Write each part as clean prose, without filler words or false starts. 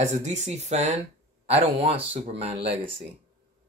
As a DC fan, I don't want Superman Legacy.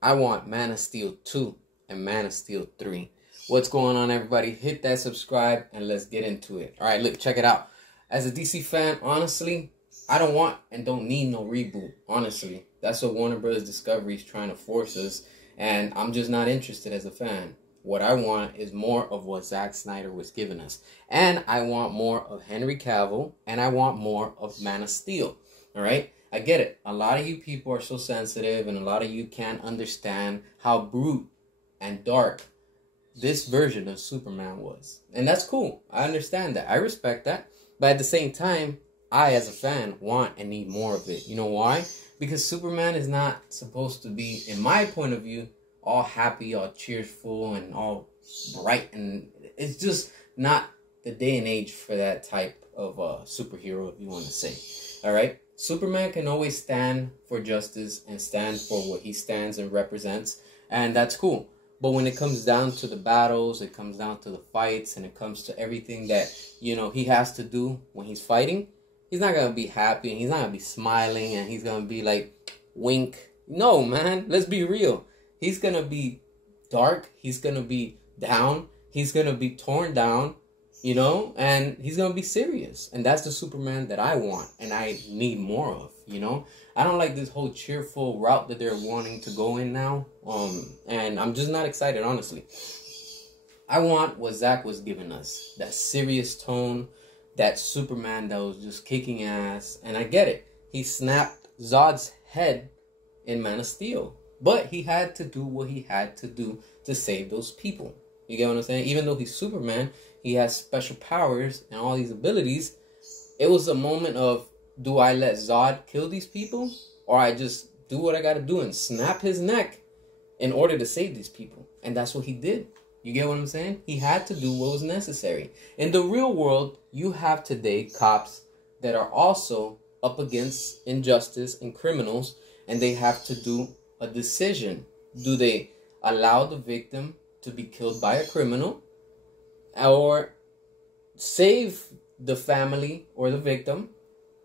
I want Man of Steel 2 and Man of Steel 3. What's going on, everybody? Hit that subscribe and let's get into it. All right, look, check it out. As a DC fan, honestly, I don't want and don't need no reboot. Honestly, that's what Warner Bros. Discovery is trying to force us, and I'm just not interested as a fan. What I want is more of what Zack Snyder was giving us. And I want more of Henry Cavill, and I want more of Man of Steel. All right? I get it. A lot of you people are so sensitive, and a lot of you can't understand how brute and dark this version of Superman was. And that's cool. I understand that. I respect that. But at the same time, I, as a fan, want and need more of it. You know why? Because Superman is not supposed to be, in my point of view, all happy, all cheerful, and all bright. And it's just not the day and age for that type of superhero, if you want to say. All right? Superman can always stand for justice and stand for what he stands and represents. And that's cool. But when it comes down to the battles, it comes down to the fights, and it comes to everything that, you know, he has to do when he's fighting, he's not going to be happy, and he's not going to be smiling, and he's going to be like, wink. No, man, let's be real. He's going to be dark. He's going to be down. He's going to be torn down, you know, and he's going to be serious. And that's the Superman that I want and I need more of, you know. I don't like this whole cheerful route that they're wanting to go in now. And I'm just not excited, honestly. I want what Zack was giving us. That serious tone, that Superman that was just kicking ass. And I get it. He snapped Zod's head in Man of Steel. But he had to do what he had to do to save those people. You get what I'm saying? Even though he's Superman, he has special powers and all these abilities. It was a moment of, do I let Zod kill these people? Or I just do what I got to do and snap his neck in order to save these people? And that's what he did. You get what I'm saying? He had to do what was necessary. In the real world, you have today cops that are also up against injustice and criminals. And they have to do a decision. Do they allow the victim to be killed by a criminal, or save the family or the victim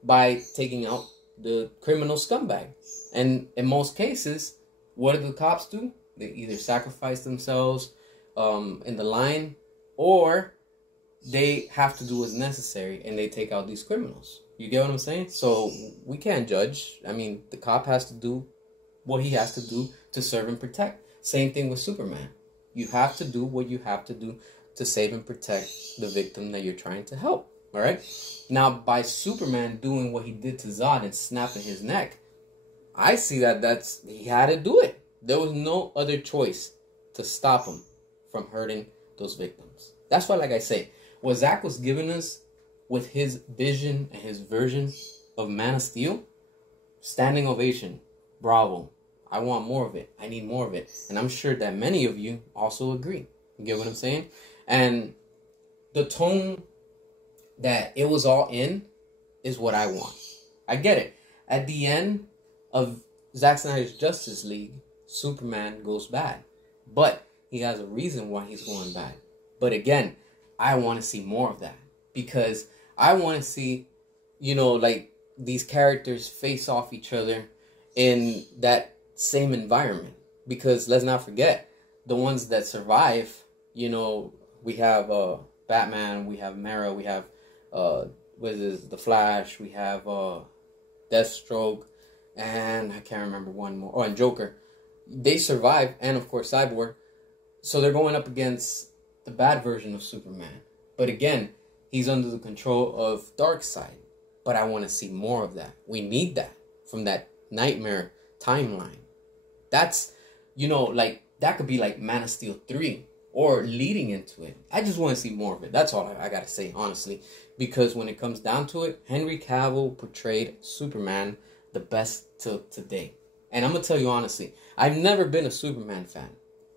by taking out the criminal scumbag? And in most cases, what do the cops do? They either sacrifice themselves in the line, or they have to do what's necessary and they take out these criminals. You get what I'm saying? So we can't judge. I mean, the cop has to do what he has to do to serve and protect. Same thing with Superman. You have to do what you have to do to save and protect the victim that you're trying to help. All right? Now, by Superman doing what he did to Zod and snapping his neck, I see that he had to do it. There was no other choice to stop him from hurting those victims. That's why, like I say, what Zack was giving us with his vision and his version of Man of Steel, standing ovation, bravo. I want more of it. I need more of it. And I'm sure that many of you also agree. You get what I'm saying? And the tone that it was all in is what I want. I get it. At the end of Zack Snyder's Justice League, Superman goes bad. But he has a reason why he's going bad. But again, I want to see more of that. Because I want to see, you know, like these characters face off each other in that same environment. Because let's not forget, the ones that survive, you know, we have Batman, we have Mara, we have the Flash, we have Deathstroke, and I can't remember one more. Oh, and Joker. They survive, and of course Cyborg. So they're going up against the bad version of Superman. But again, he's under the control of Darkseid. But I want to see more of that. We need that from that nightmare timeline. That's, you know, like, that could be like Man of Steel 3 or leading into it. I just want to see more of it. That's all I got to say, honestly. Because when it comes down to it, Henry Cavill portrayed Superman the best till today. And I'm going to tell you honestly, I've never been a Superman fan.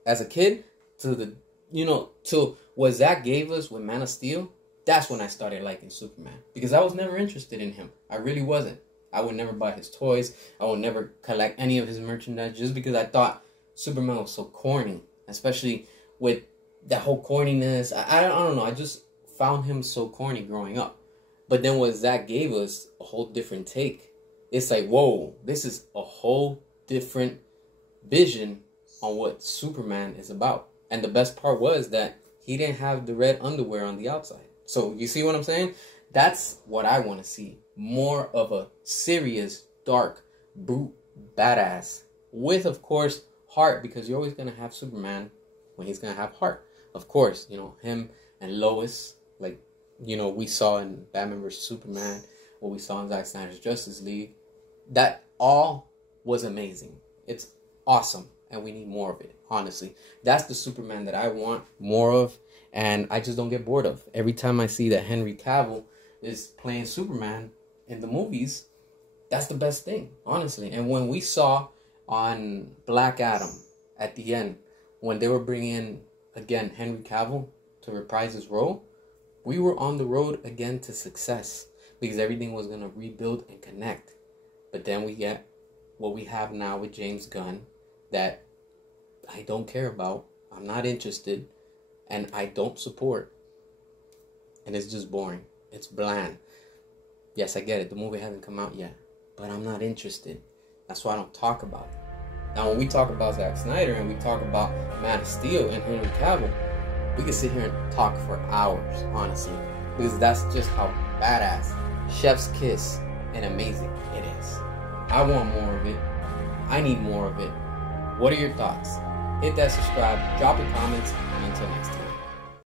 As a kid, till what Zack gave us with Man of Steel, that's when I started liking Superman. Because I was never interested in him. I really wasn't. I would never buy his toys. I would never collect any of his merchandise just because I thought Superman was so corny. Especially with that whole corniness. I don't know. I just found him so corny growing up. But then what Zack gave us, a whole different take. it's like, whoa, this is a whole different vision on what Superman is about. And the best part was that he didn't have the red underwear on the outside. So you see what I'm saying? That's what I want to see. More of a serious, dark, brute, badass. With, of course, heart. Because you're always going to have Superman when he's going to have heart. Of course, you know, him and Lois. Like, you know, we saw in Batman vs. Superman. What we saw in Zack Snyder's Justice League. That all was amazing. It's awesome. And we need more of it, honestly. That's the Superman that I want more of. And I just don't get bored of. Every time I see that Henry Cavill is playing Superman in the movies, that's the best thing, honestly. And when we saw on Black Adam at the end, when they were bringing in, again, Henry Cavill to reprise his role, we were on the road again to success. Because everything was going to rebuild and connect. But then we get what we have now with James Gunn that I don't care about. I'm not interested. And I don't support. And it's just boring. It's bland. Yes, I get it. The movie hasn't come out yet. But I'm not interested. That's why I don't talk about it. Now, when we talk about Zack Snyder and we talk about Man of Steel and Henry Cavill, we can sit here and talk for hours, honestly. Because that's just how badass, chef's kiss, and amazing it is. I want more of it. I need more of it. What are your thoughts? Hit that subscribe, drop your comments, and until next time.